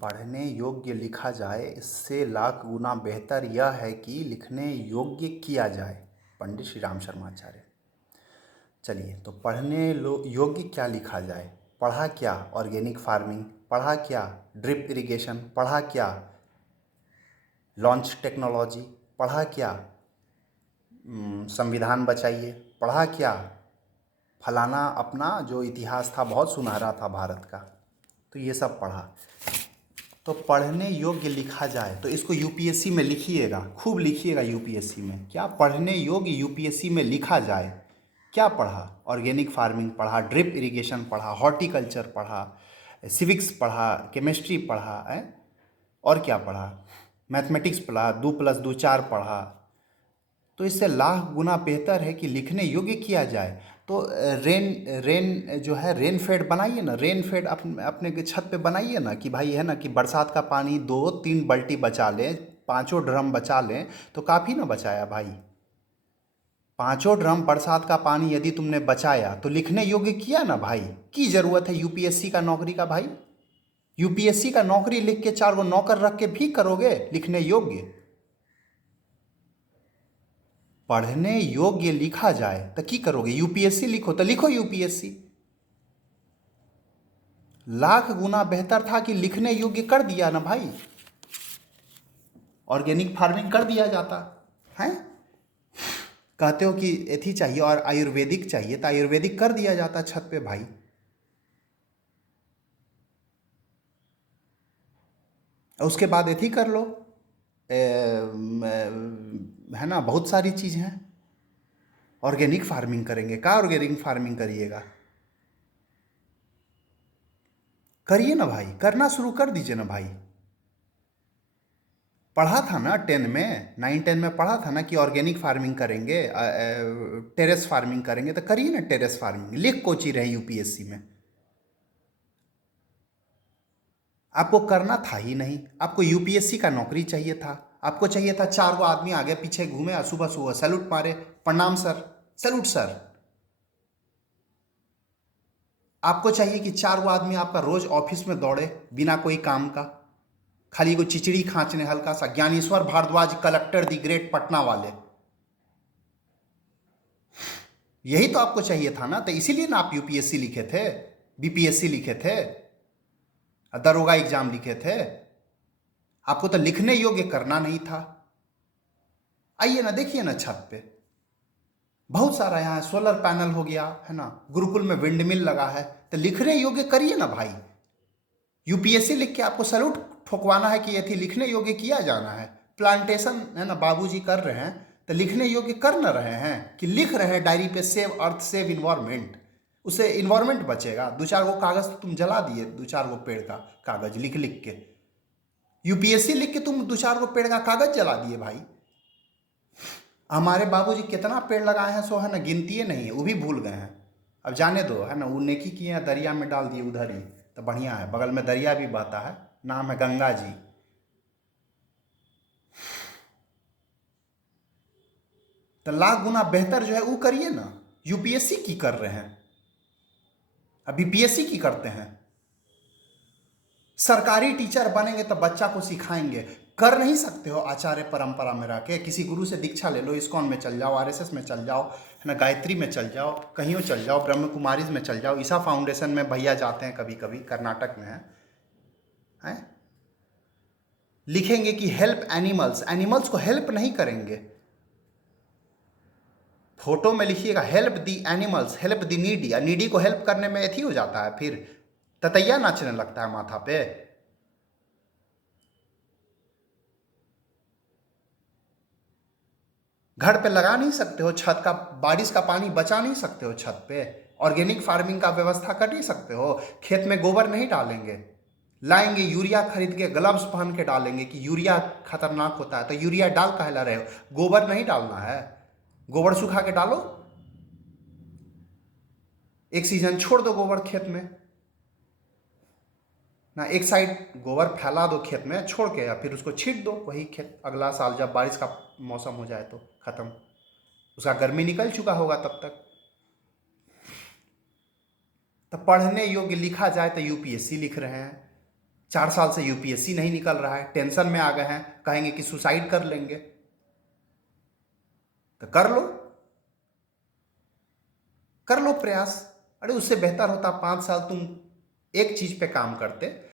पढ़ने योग्य लिखा जाए इससे लाख गुना बेहतर यह है कि लिखने योग्य किया जाए। पंडित श्री राम शर्माचार्य। चलिए, तो पढ़ने योग्य क्या लिखा जाए? पढ़ा क्या ऑर्गेनिक फार्मिंग, पढ़ा क्या ड्रिप इरिगेशन, पढ़ा क्या लॉन्च टेक्नोलॉजी, पढ़ा क्या संविधान बचाइए, पढ़ा क्या फलाना अपना जो इतिहास था बहुत सुनहरा था भारत का, तो ये सब पढ़ा। तो पढ़ने योग्य लिखा जाए तो इसको यूपीएससी में लिखिएगा, खूब लिखिएगा यूपीएससी में। क्या पढ़ने योग्य यूपीएससी में लिखा जाए? क्या पढ़ा? ऑर्गेनिक फार्मिंग पढ़ा, ड्रिप इरिगेशन पढ़ा, हॉर्टिकल्चर पढ़ा, सिविक्स पढ़ा, केमिस्ट्री पढ़ा है, और क्या पढ़ा? मैथमेटिक्स पढ़ा, 2+2 4 पढ़ा। तो इससे लाख गुना बेहतर है कि लिखने योग्य किया जाए। तो रेन जो है रेन फेड बनाइए ना, रेन फेड अपने के छत पे बनाइए ना, कि भाई है ना कि बरसात का पानी 2-3 बाल्टी बचा लें, 5 ड्रम बचा लें तो काफ़ी ना बचाया भाई। 5 ड्रम बरसात का पानी यदि तुमने बचाया तो लिखने योग्य किया ना भाई। की ज़रूरत है यूपीएससी का नौकरी का भाई? यूपीएससी का नौकरी लिख के 4 नौकर रख के भी करोगे लिखने योग्य? पढ़ने योग्य लिखा जाए तो की करोगे? यूपीएससी लिखो तो लिखो यूपीएससी। लाख गुना बेहतर था कि लिखने योग्य कर दिया ना भाई, ऑर्गेनिक फार्मिंग कर दिया जाता है। कहते हो कि एथी चाहिए और आयुर्वेदिक चाहिए, तो आयुर्वेदिक कर दिया जाता छत पे भाई। उसके बाद एथी कर लो, है ना, बहुत सारी चीज़ हैं। ऑर्गेनिक फार्मिंग करेंगे का? ऑर्गेनिक फार्मिंग करिएगा, करिए ना भाई, करना शुरू कर दीजिए ना भाई। पढ़ा था ना 10 में, 9-10 में पढ़ा था ना कि ऑर्गेनिक फार्मिंग करेंगे, टेरेस फार्मिंग करेंगे, तो करिए ना टेरेस फार्मिंग, लिख कोची रहे यूपीएससी में। आपको करना था ही नहीं, आपको यूपीएससी का नौकरी चाहिए था। आपको चाहिए था 4 गो आदमी आगे पीछे घूमे और सुबह सुबह सैल्यूट मारे, प्रणाम सर, सैल्यूट सर। आपको चाहिए कि 4 गो आदमी आपका रोज ऑफिस में दौड़े बिना कोई काम का, खाली को चिचड़ी खांचने हल्का सा। Gyaneshwar Bhardwaj, collector the great Patna वाले, यही तो आपको चाहिए था ना। तो इसीलिए ना आप यूपीएससी लिखे थे, बीपीएससी लिखे थे, दरोगा एग्जाम लिखे थे। आपको तो लिखने योग्य करना नहीं था। आइए ना, देखिए ना छत पे बहुत सारा यहाँ सोलर पैनल हो गया है ना, गुरुकुल में विंड मिल लगा है, तो लिखने योग्य करिए ना भाई। यूपीएससी लिख के आपको सैल्यूट ठोकवाना है कि ये थी लिखने योग्य किया जाना है। प्लांटेशन है ना बाबूजी कर रहे हैं, तो लिखने योग्य कर न रहे हैं कि लिख रहे हैं डायरी पे सेव अर्थ सेव इन्वायरमेंट, उससे इन्वायरमेंट बचेगा। 2-4 गो कागज तुम जला दिए, 2-4 गो पेड़ का कागज लिख लिख के। यूपीएससी लिख के तुम 2-4 गो पेड़ का कागज जला दिए भाई। हमारे बाबूजी कितना पेड़ लगाए हैं सो है ना, गिनती नहीं है, वो भी भूल गए हैं। अब जाने दो है ना, वो नेकी किए हैं, दरिया में डाल दिए उधर ही, तो बढ़िया है, बगल में दरिया भी बहता है, नाम है गंगा जी। तो लाख गुना बेहतर जो है वो करिए ना। यूपीएससी की कर रहे हैं, अब बीपीएससी की करते हैं। सरकारी टीचर बनेंगे तो बच्चा को सिखाएंगे, कर नहीं सकते हो आचार्य परंपरा में रह के। किसी गुरु से दीक्षा ले लो, इस्कॉन में चल जाओ, आरएसएस में चल जाओ, है ना, गायत्री में चल जाओ, कहीं चल जाओ, ब्रह्म कुमारीज में चल जाओ, ईसा फाउंडेशन में भैया जाते हैं कभी कभी, कर्नाटक में है। लिखेंगे कि हेल्प एनिमल्स, एनिमल्स को हेल्प नहीं करेंगे। फोटो में लिखिएगा help the animals, help the needy, needy को हेल्प करने में एथी हो जाता है, फिर ततैया नाचने लगता है माथा पे। घर पे लगा नहीं सकते हो, छत का बारिश का पानी बचा नहीं सकते हो छत पे, ऑर्गेनिक फार्मिंग का व्यवस्था कर नहीं सकते हो, खेत में गोबर नहीं डालेंगे, लाएंगे यूरिया खरीद के ग्लव्स पहन के डालेंगे कि यूरिया खतरनाक होता है, तो यूरिया डाल काहे ला रहे हो? गोबर नहीं डालना है, गोबर सुखा के डालो, एक सीजन छोड़ दो गोबर खेत में ना, एक साइड गोबर फैला दो खेत में छोड़ के, या फिर उसको छीट दो वही खेत, अगला साल जब बारिश का मौसम हो जाए तो खत्म, उसका गर्मी निकल चुका होगा तब तक। तो पढ़ने योग्य लिखा जाए तो यूपीएससी लिख रहे हैं, 4 साल से यूपीएससी नहीं निकल रहा है, टेंशन में आ गए हैं, कहेंगे कि सुसाइड कर लेंगे, तो कर लो प्रयास। अरे उससे बेहतर होता 5 साल तुम एक चीज पे काम करते,